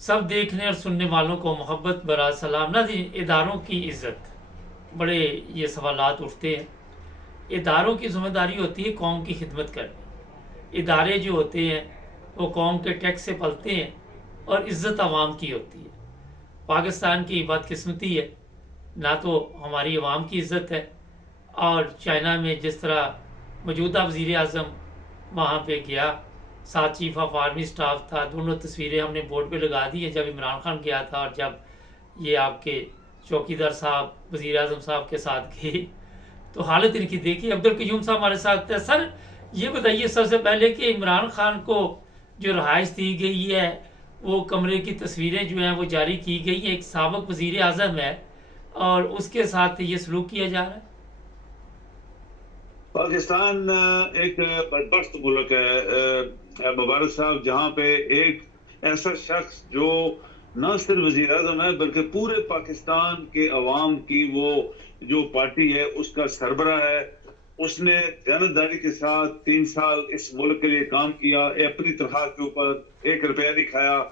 سب دیکھنے اور سننے والوں کو محبت برا سلام ناظرین، اداروں کی عزت، بڑے یہ سوالات اٹھتے ہیں۔ اداروں کی ذمہ داری ہوتی ہے قوم کی خدمت کرنی۔ ادارے جو ہوتے ہیں وہ قوم کے ٹیکس سے پلتے ہیں اور عزت عوام کی ہوتی ہے۔ پاکستان کی بدقسمتی ہے، نہ تو ہماری عوام کی عزت ہے، اور چائنا میں جس طرح موجودہ وزیر اعظم وہاں پہ گیا، ساتھ چیف آف آرمی سٹاف تھا، دونوں تصویریں ہم نے بورڈ پہ لگا دی ہیں، جب عمران خان گیا تھا اور جب یہ آپ کے چوکیدار صاحب وزیر اعظم صاحب کے ساتھ گئے، تو حالت ان کی دیکھی۔ عبدالقیوم صاحب ہمارے ساتھ تھے۔ سر یہ بتائیے سب سے پہلے کہ عمران خان کو جو رہائش دی گئی ہے، وہ کمرے کی تصویریں جو ہیں وہ جاری کی گئی ہیں، ایک سابق وزیر اعظم ہے اور اس کے ساتھ یہ سلوک کیا جا رہا ہے۔ پاکستان ایک بدبخت ملک ہے مبارک صاحب، جہاں پہ ایک ایسا شخص جو نہ صرف وزیر اعظم ہے بلکہ پورے پاکستان کے عوام کی وہ جو پارٹی ہے اس کا سربراہ ہے، اس نے دیانتداری کے ساتھ 3 سال اس ملک کے لیے کام کیا، اپنی تنخواہ کے اوپر 1 روپیہ نہیں کھایا۔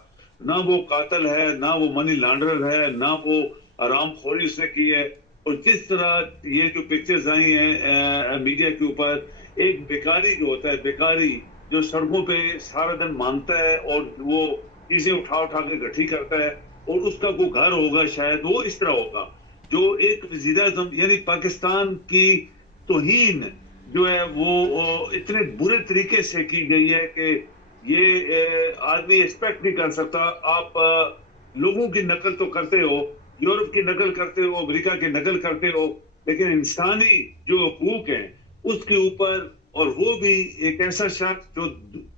نہ وہ قاتل ہے، نہ وہ منی لانڈرر ہے، نہ وہ حرام خوری اس نے کی ہے۔ اور جس طرح یہ جو پکچرز آئی ہیں میڈیا کے اوپر، ایک بیکاری جو ہوتا ہے، بیکاری جو سڑکوں پہ سارا دن مانگتا ہے اور وہ چیزیں اٹھا اٹھا کے گٹھی کرتا ہے، اور اس کا کوئی گھر ہوگا شاید وہ اس طرح ہوگا، جو ایک وزیر اعظم یعنی پاکستان کی توہین جو ہے وہ اتنے برے طریقے سے کی گئی ہے کہ یہ آدمی ایکسپیکٹ نہیں کر سکتا۔ آپ لوگوں کی نقل تو کرتے ہو، یورپ کی نقل کرتے ہو، امریکہ کی نقل کرتے ہو، لیکن انسانی جو حقوق ہیں اس کے اوپر، اور وہ بھی ایک ایسا شخص جو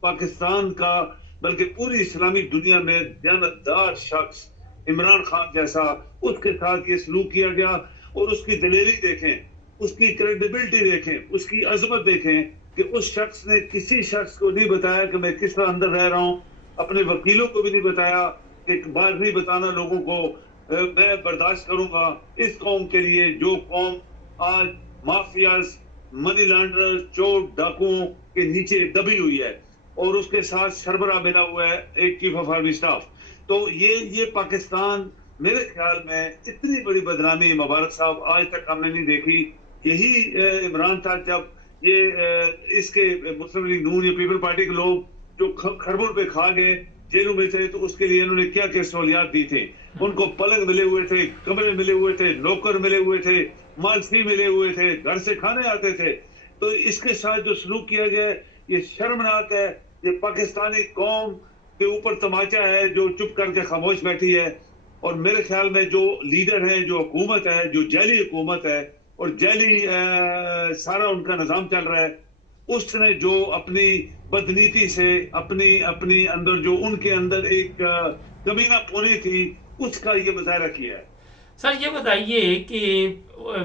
پاکستان کا بلکہ پوری اسلامی دنیا میں دیانتدار شخص عمران خان جیسا، اس کے ساتھ یہ سلوک کیا گیا۔ اور اس کی دلیری دیکھیں، اس کی کریڈیبلٹی دیکھیں، اس کی عظمت دیکھیں کہ اس شخص نے کسی شخص کو نہیں بتایا کہ میں کس طرح اندر رہ رہا ہوں، اپنے وکیلوں کو بھی نہیں بتایا کہ بات نہیں بتانا لوگوں کو، میں برداشت کروں گا اس قوم کے لیے جو قوم آج مافیاز، منی لانڈرر، چور ڈاکوؤں کے نیچے دبی ہوئی ہے، اور اس کے ساتھ سربراہ ملا ہوا ہے ایک چیف آف آرمی سٹاف۔ تو یہ پاکستان میرے خیال میں اتنی بڑی بدنامی مبارک صاحب آج تک ہم نے نہیں دیکھی۔ یہی عمران تھا جب یہ اس کے مسلم لیگ نون یا پیپل پارٹی کے لوگ جو کھربوں پہ کھا گئے جیلوں میں تھے، تو اس کے لیے انہوں نے کیا کیا سہولیات دی تھے۔ ان کو پلنگ ملے ہوئے تھے، کمرے ملے ہوئے تھے، نوکر ملے ہوئے تھے، مالسی ملے ہوئے تھے، گھر سے کھانے آتے تھے۔ تو اس کے ساتھ جو سلوک کیا گیا یہ شرمناک ہے۔ یہ پاکستانی قوم کے اوپر تماچا ہے جو چپ کر کے خاموش بیٹھی ہے۔ اور میرے خیال میں جو لیڈر ہیں، جو حکومت ہے، جو جعلی حکومت ہے اور جعلی سارا ان کا نظام چل رہا ہے، اس نے جو اپنی بدنیتی سے اپنی اندر جو ان کے اندر ایک کمینہ پونی تھی، اس کا یہ مظاہرہ کیا ہے۔ سر یہ بتائیے کہ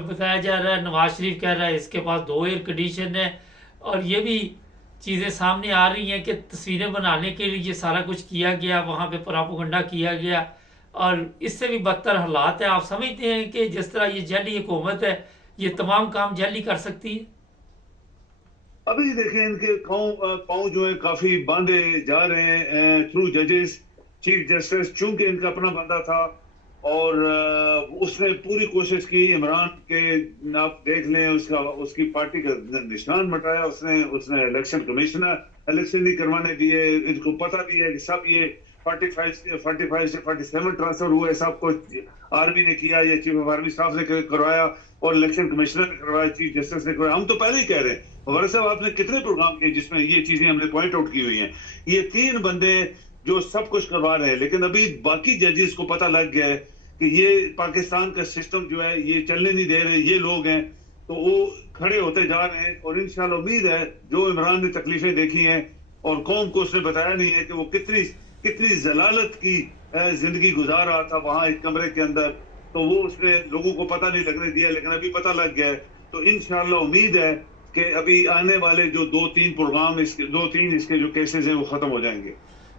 بتایا جا رہا ہے نواز شریف کہہ رہا ہے اس کے پاس 2 ایئر کنڈیشن ہے، اور یہ بھی چیزیں سامنے آ رہی ہیں کہ تصویریں بنانے کے لیے یہ سارا کچھ کیا گیا، وہاں پہ پراپوگنڈا کیا گیا، اور اس سے بھی بدتر حالات ہیں۔ آپ سمجھتے ہیں کہ جس طرح یہ جعلی حکومت ہے یہ تمام کام جعلی کر سکتی ہے؟ ابھی دیکھیں ان کے پاؤں جو ہیں کافی باندھے جا رہے ہیں تھرو ججز، چیف جسٹس، چونکہ ان کا اپنا بندہ تھا اور اس نے پوری کوشش کی عمران کے، آپ دیکھ لیں اس کی پارٹی کا نشان مٹایا اس نے الیکشن کمیشنر الیکشن نہیں کروانے دیے۔ ان کو پتہ بھی ہے کہ سب یہ 45 سے 47 ٹرانسفر ہوئے، سب کچھ آرمی نے کیا یا چیف آف آرمی سٹاف نے کروایا اور الیکشن کمیشنر نے کروایا، چیف جسٹس نے کروایا۔ ہم تو پہلے ہی کہہ رہے ہیں مبارک صاحب، آپ نے کتنے پروگرام کیے جس میں یہ چیزیں ہم نے پوائنٹ آؤٹ کی ہوئی ہیں۔ یہ 3 بندے جو سب کچھ کروا رہے ہیں، لیکن ابھی باقی ججز کو پتہ لگ گیا ہے کہ یہ پاکستان کا سسٹم جو ہے یہ چلنے نہیں دے رہے، یہ لوگ ہیں، تو وہ کھڑے ہوتے جا رہے ہیں۔ اور انشاءاللہ امید ہے جو عمران نے تکلیفیں دیکھی ہیں اور قوم کو اس نے بتایا نہیں ہے کہ وہ کتنی ذلالت کی زندگی گزار رہا تھا وہاں ایک کمرے کے اندر، تو وہ اس نے لوگوں کو پتہ نہیں لگنے دیا، لیکن ابھی پتہ لگ گیا ہے۔ تو انشاءاللہ امید ہے کہ ابھی آنے والے جو 2-3 پروگرام، 2-3 اس کے جو کیسز ہیں وہ ختم ہو جائیں گے۔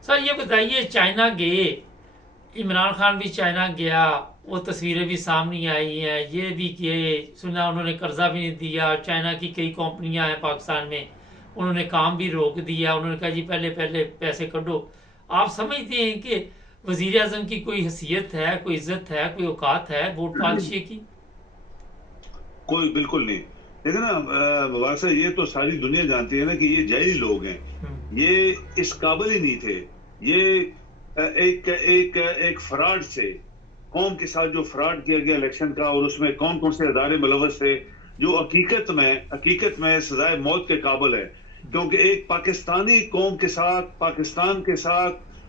سر یہ بتائیے چائنا گئے، عمران خان بھی چائنا گیا، وہ تصویریں بھی سامنے آئی ہیں، یہ بھی کہ سنا انہوں نے قرضہ بھی نہیں دیا، چائنا کی کئی کمپنیاں ہیں پاکستان میں، انہوں نے کام بھی روک دیا، انہوں نے کہا جی پہلے پیسے کڈو۔ آپ سمجھتے ہیں کہ وزیر اعظم کی کوئی حیثیت ہے، کوئی عزت ہے، کوئی اوقات ہے ووٹ پالشی کی؟ کوئی بالکل نہیں. دیکھیں نا مبارک صاحب، یہ تو ساری دنیا جانتی ہے نا کہ یہ جعلی لوگ ہیں، یہ اس قابل ہی نہیں تھے. یہ ایک فراڈ سے قوم کے ساتھ جو فراڈ کیا گیا الیکشن کا، اور اس میں کون کون سے ادارے ملوث تھے جو حقیقت میں سزائے موت کے قابل ہے. کیونکہ ایک پاکستانی قوم کے ساتھ،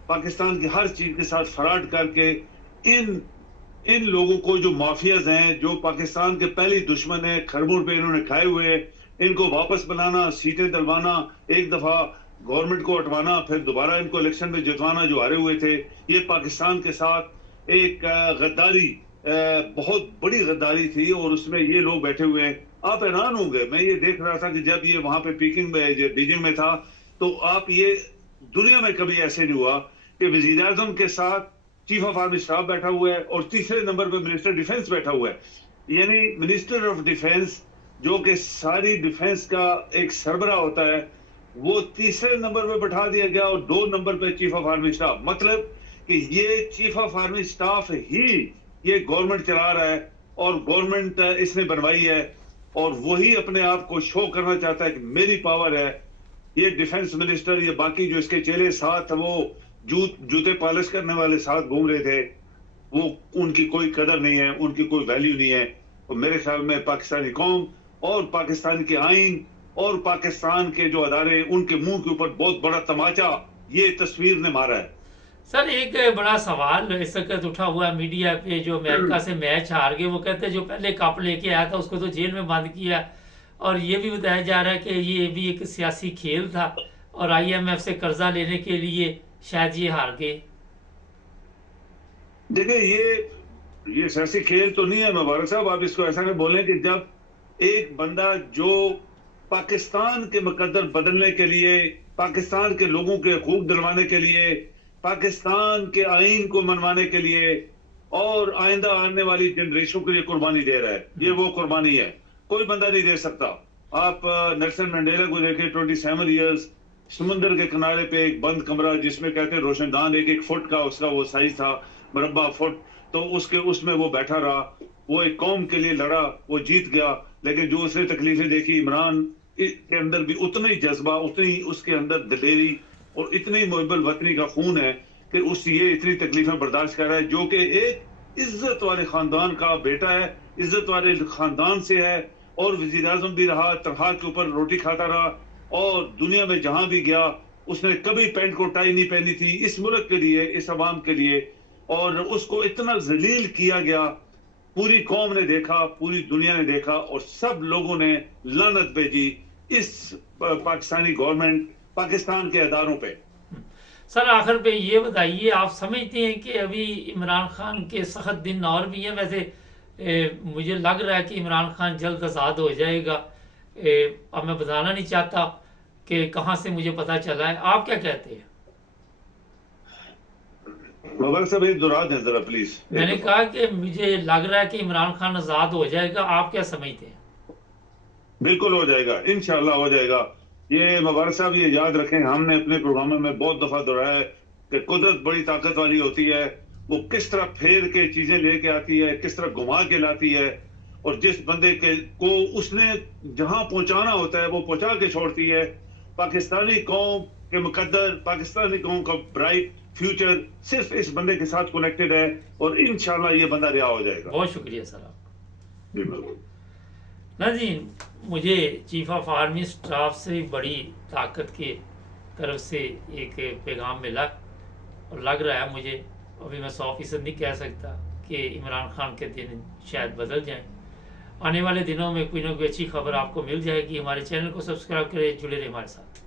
پاکستان کی ہر چیز کے ساتھ فراڈ کر کے ان لوگوں کو جو مافیاز ہیں، جو پاکستان کے پہلی دشمن ہیں، کھربوں پہ انہوں نے کھائے ہوئے، ان کو واپس بنانا، سیٹیں دلوانا، ایک دفعہ گورنمنٹ کو ہٹوانا، پھر دوبارہ ان کو الیکشن میں جتوانا جو ہارے ہوئے تھے. یہ پاکستان کے ساتھ ایک غداری، بہت بڑی غداری تھی، اور اس میں یہ لوگ بیٹھے ہوئے ہیں. آپ حیران ہوں گے، میں یہ دیکھ رہا تھا کہ جب یہ وہاں پہ بیجنگ میں تھا، تو آپ یہ دنیا میں کبھی ایسے نہیں ہوا کہ وزیر اعظم کے ساتھ چیف آف آرمی اسٹاف بیٹھا ہوا ہے اور تیسرے نمبر پہ منسٹر ڈیفنس بیٹھا ہوا ہے. یعنی منسٹر آف ڈیفنس جو کہ ساری ڈیفنس کا ایک سربراہ ہوتا ہے، وہ تیسرے نمبر پہ بٹھا دیا گیا، اور 2 نمبر پہ چیف آف آرمی اسٹاف. مطلب کہ یہ چیف آف آرمی اسٹاف ہی یہ گورنمنٹ چلا رہا ہے، اور گورنمنٹ اس نے بنوائی ہے، اور وہی اپنے آپ کو شو کرنا چاہتا ہے کہ میری پاور ہے. یہ ڈیفنس منسٹر، یہ باقی جو اس کے چہرے ساتھ وہ جوتے پالش کرنے والے ساتھ گھوم رہے تھے، وہ ان کی کوئی قدر نہیں ہے، ان کی کوئی ویلیو نہیں ہے. اور میرے خیال میں پاکستانی قوم اور پاکستان کے آئین اور پاکستان کے جو ادارے، ان کے منہ کے اوپر بہت بڑا تماچا یہ تصویر نے مارا ہے. سر ایک بڑا سوال اس وقت اٹھا ہوا ہے میڈیا پہ، جو امریکہ سے میچ ہار گئے، وہ کہتے ہیں جو پہلے کپ لے کے آیا تھا اس کو تو جیل میں بند کیا، اور یہ بھی بتایا جا رہا ہے کہ یہ بھی ایک سیاسی کھیل تھا، اور آئی ایم ایف سے قرضہ لینے کے لیے شاید یہ ہار گئے. دیکھیں یہ سیاسی کھیل تو نہیں ہے مبارک صاحب. آپ اس کو ایسا نہ بولیں کہ جب ایک بندہ جو پاکستان کے مقدر بدلنے کے لیے، پاکستان کے لوگوں کے حقوق دلوانے کے لیے، پاکستان کے آئین کو منوانے کے لیے، اور آئندہ آنے والی جنریشن کے لیے قربانی دے رہا ہے، یہ وہ قربانی ہے، کوئی بندہ نہیں دے سکتا. آپ نیلسن منڈیلا کو دیکھیں، 27 ایئرز سمندر کے کنارے پہ ایک بند کمرہ، جس میں کہتے ہیں روشن دان 1 فٹ کا اس کا وہ سائز تھا، مربع فٹ، تو اس میں وہ بیٹھا رہا، وہ ایک قوم کے لیے لڑا، وہ جیت گیا. لیکن جو اس نے تکلیفیں دیکھی، عمران کے اندر بھی اتنا ہی جذبہ، اتنی اس کے اندر دلیری اور اتنی محب الوطنی کا خون ہے کہ یہ اتنی تکلیفیں برداشت کر رہا ہے، جو کہ ایک عزت والے خاندان کا بیٹا ہے، عزت والے خاندان سے ہے، اور وزیر اعظم بھی رہا، تنخواہ کے اوپر روٹی کھاتا رہا، اور دنیا میں جہاں بھی گیا اس نے کبھی پینٹ کو ٹائی نہیں پہنی تھی اس ملک کے لیے، اس عوام کے لیے. اور اس کو اتنا ذلیل کیا گیا، پوری قوم نے دیکھا، پوری دنیا نے دیکھا، اور سب لوگوں نے لعنت بھیجی اس پاکستانی گورنمنٹ، پاکستان کے اداروں پہ. سر آخر پہ یہ بتائیے، آپ سمجھتے ہیں کہ ابھی عمران خان کے سخت دن اور بھی ہیں؟ ویسے مجھے لگ رہا ہے کہ عمران خان جلد آزاد ہو جائے گا. اب میں بتانا نہیں چاہتا کہ کہاں سے مجھے پتا چلا ہے، آپ کیا کہتے ہیں؟ مبارک صاحب ایک دورہ دیں ذرا پلیز. میں نے کہا کہ مجھے لگ رہا ہے کہ عمران خان آزاد ہو جائے گا، آپ کیا سمجھتے ہیں؟ بالکل ہو جائے گا، انشاءاللہ ہو جائے گا. یہ مبارک صاحب یہ یاد رکھیں، ہم نے اپنے پروگراموں میں بہت دفعہ دہرایا ہے کہ قدرت بڑی طاقت والی ہوتی ہے، وہ کس طرح پھیر کے چیزیں لے کے آتی ہے، کس طرح گھما کے لاتی ہے، اور جس بندے کو اس نے جہاں پہنچانا ہوتا ہے وہ پہنچا کے چھوڑتی ہے. پاکستانی قوم کے مقدر، پاکستانی قوم کا برائٹ فیوچر صرف اس بندے کے ساتھ کنیکٹڈ ہے، اور انشاءاللہ یہ بندہ رہا ہو جائے گا. بہت شکریہ سر آپ. بالکل. ناظرین، مجھے چیف آف آرمی اسٹاف سے بڑی طاقت کی طرف سے ایک پیغام ملا، اور لگ رہا ہے مجھے، ابھی میں 100% نہیں کہہ سکتا کہ عمران خان کے دن شاید بدل جائیں. آنے والے دنوں میں کوئی نہ کوئی اچھی خبر آپ کو مل جائے گی. ہمارے چینل کو سبسکرائب کریں، جڑے رہیں ہمارے ساتھ.